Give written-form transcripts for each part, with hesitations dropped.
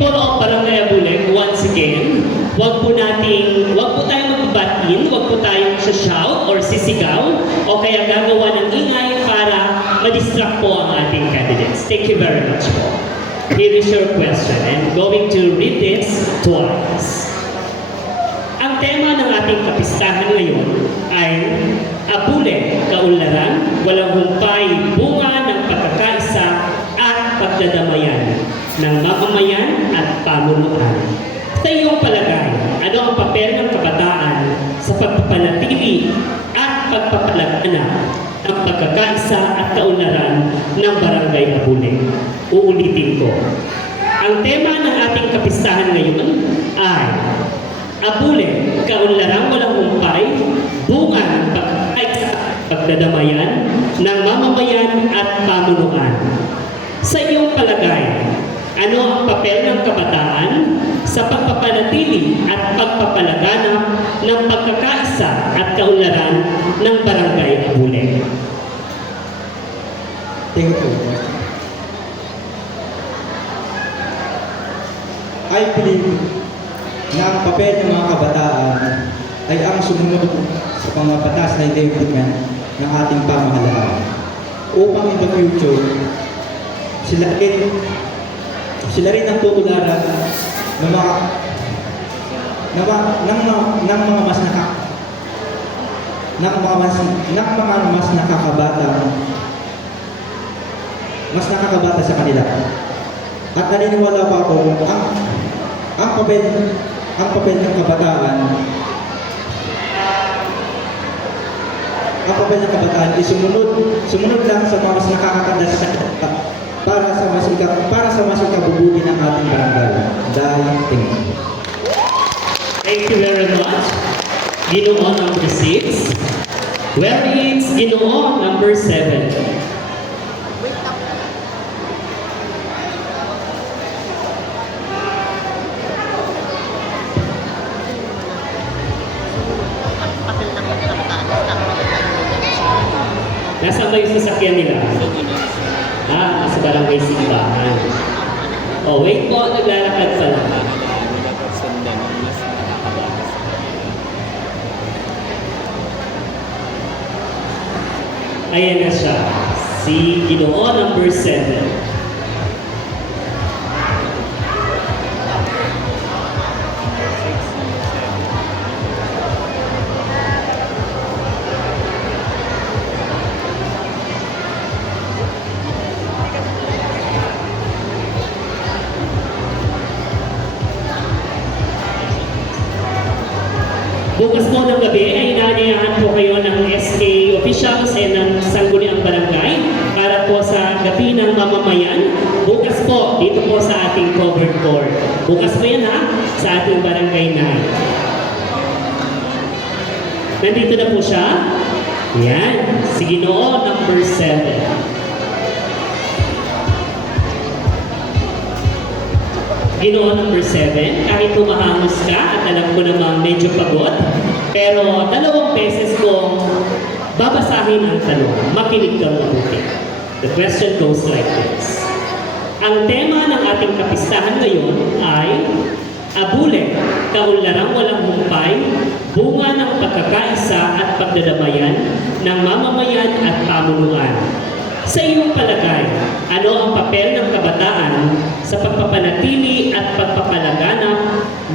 People of Barangay Abuleng, once again, wag po tayong magbabatin, wag po tayong shout or sisigaw o kaya gagawa ng ingay para ma-distract po ang ating candidates. Thank you very much po. Here is your question. I'm going to read this twice. Ang tema ng ating kapistahan ngayon ay Abuleng, kaunlaran, walang humpay, bunga ng pagkakaisa at pagdadamayan ng mamamayan at pamunuan. Sa iyong palagay, ano ang papel ng kabataan sa pagpapanatili at pagpapalaganap ng pagkakaisa at kaunlaran ng Barangay Abuleng? Uulitin ko. Ang tema ng ating kapistahan ngayon ay Abuleng, kaunlaran walang humpay, bunga ng pagkakaisa at pagdadamayan ng mamamayan at pamunuan. Sa iyong palagay, ano ang papel ng kabataan sa pagpapanatili at pagpapalaganap ng pagkakaisa at kaunlaran ng Barangay Abuleng? Thank you. I believe na ang papel ng mga kabataan ay ang sumunod sa mga batas na i-implement ng ating pamahalaan upang in the future sila rin ang tutularan ng mga mas nakakabata sa kanila. At naniniwala pa ako ang papel ng kabataan ay sumunod lang sa mga mas nakakatanda sa kanila para sa mas ikabubuti ng ating barangay. Dahil Thank you very much. Ginoo number 6. Where is Ginoo number 7? Nasaan ba yung sasakyan nila? Sa barangay simbahan. Oh, wait po, naglalakad pa lang. Ayan na siya. Si Ginoo number 7. Bukas po ng gabi ay inaanyayahan po kayo ng SK officials and ng Sangguniang Barangay para po sa gabi ng mamamayan. Bukas po, dito po sa ating covered court. Bukas po yan sa ating barangay na. Nandito na po siya. Yan, si Ginoo number 7. Ginoo number 7, kahit humahangos ka at alam ko namang medyo pagod, pero 2 beses kong babasahin ang tanong, makinig kang mabuti. The question goes like this. Ang tema ng ating kapistahan ngayon ay Abuleng, kaunlarang walang humpay, bunga ng pagkakaisa at pagdadamayan ng mamamayan at pamunuan. Sa iyong palagay, ano ang papel ng kabataan sa pagpapanatili at pagpapalaganap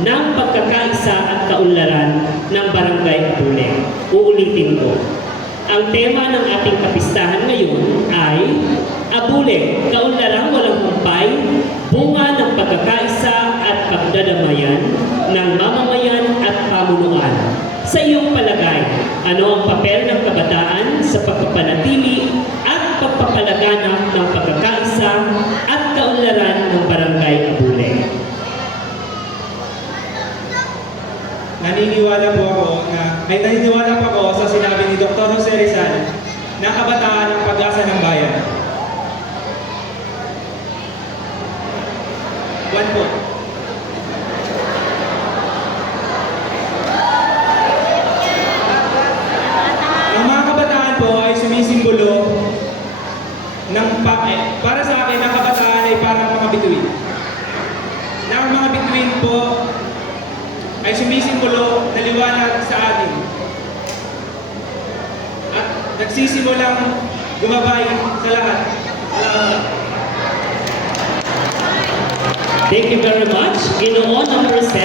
ng pagkakaisa at kaunlaran ng Barangay Abuleng? Uulitin ko. Ang tema ng ating kapistahan ngayon ay Abuleng, kaunlarang walang humpay, bunga ng pagkakaisa at pagdadamayan ng mamamayan at pamunuan. Sa iyong palagay, ano ang papel ng kabataan sa pagpapanatili at pagpapalaganap ng pagkakaisa at kaunlaran ng Barangay Abuleng? Naniniwala pa ako sa sinabi ni Dr. Jose Rizal na kabataan ang pag-asa ng bayan. 1 po. Ang mga kabataan po ay sumisimbolo ng para sa akin, ang kabataan ay parang mga bituin na nagsisimulang gumabay sa lahat. Thank you very much. Ginoo number 7.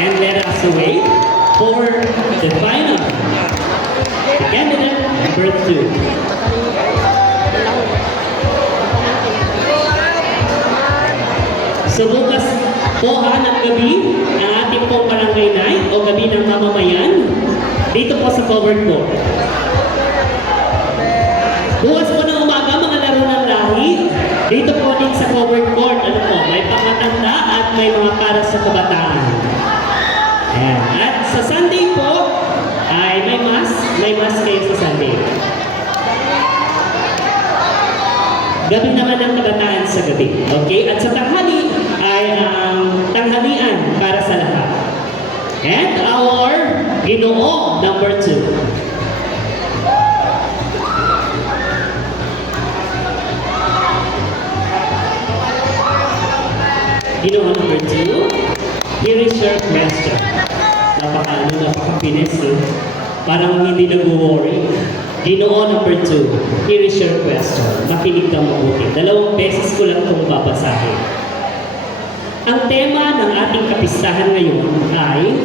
And let us wait for the final. The candidate number 2. So bukas po ng gabi ang ating pong barangay night o gabi ng mamamayan dito po sa covered court. Bukas po ng umaga mga laro ng lahi dito po din sa covered court. Ano po, may pangatanda at may mga para sa kabataan. Ayan. At sa Sunday po ay may mass kayo sa Sunday. Gabi naman ang kabataan sa gabi. Okay? At sa tanghali ay ang tanghalian para sa lahat. And our Ginoo number 2. Ginoo number 2. Here is your question. Napaka-fines eh. Parang hindi nag-worry. Ginoo number 2, here is your question. Makinig kang mabuti. 2 beses ko lang itong babasahin. Ang tema ng ating kapistahan ngayon ay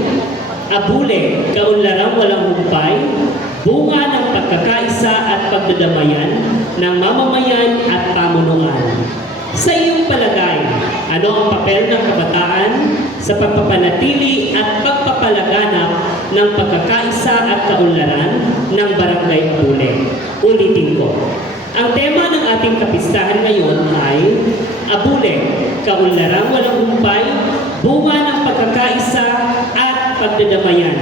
Abule, kaunlarang walang humpay, bunga ng pagkakaisa at pagdadamayan ng mamamayan at pamunuan. Sa iyong palagay, ano ang papel ng kabataan sa pagpapanatili at pagpapalaganap ng pagkakaisa at kaunlaran ng Barangay Abule? Ulitin ko. Ang tema ng ating kapistahan ngayon ay Abule, kaunlarang walang humpay, bunga ng pagkakaisa at pagdadamayan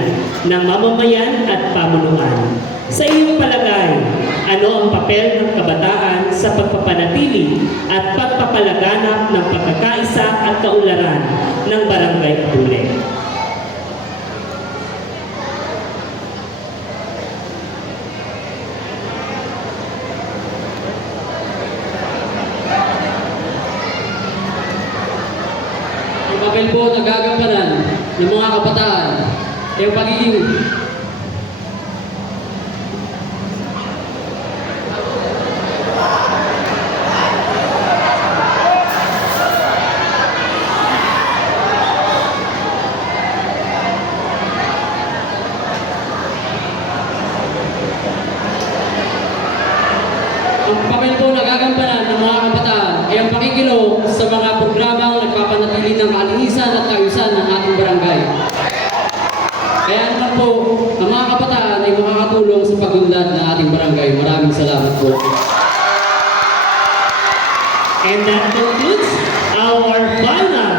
ng mamamayan at pamunuan. Sa iyong palagay, ano ang papel ng kabataan sa pagpapanatili at pagpapalaganap ng pagkakaisa at kaunlaran ng Barangay Abule? Ang papel po na gagampanan ng mga kabataan ay ang pagiging pakikilahok sa mga programang nagpapanatili ng kalinisan at kaayusan ng ating barangay. Kaya naman po, ang mga kabataan ay makakatulong sa pagunlad ng ating barangay. Maraming salamat po. And that concludes our final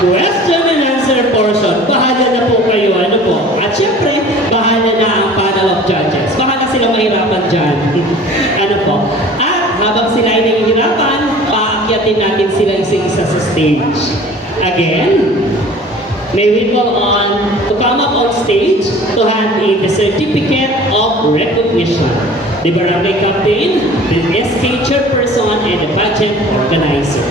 question and answer portion. Bahala na po kayo, ano po. At syempre, bahala na ang panel of judges. Baka na sila mahirapan dyan. Ano po. At habang sila ay nahihirapan, paakyatin natin sila isa-isa sa stage. Again, may we go on to come up on stage to hand in the certificate of recognition. The barangay captain, the SK chairperson, and the pageant organizer.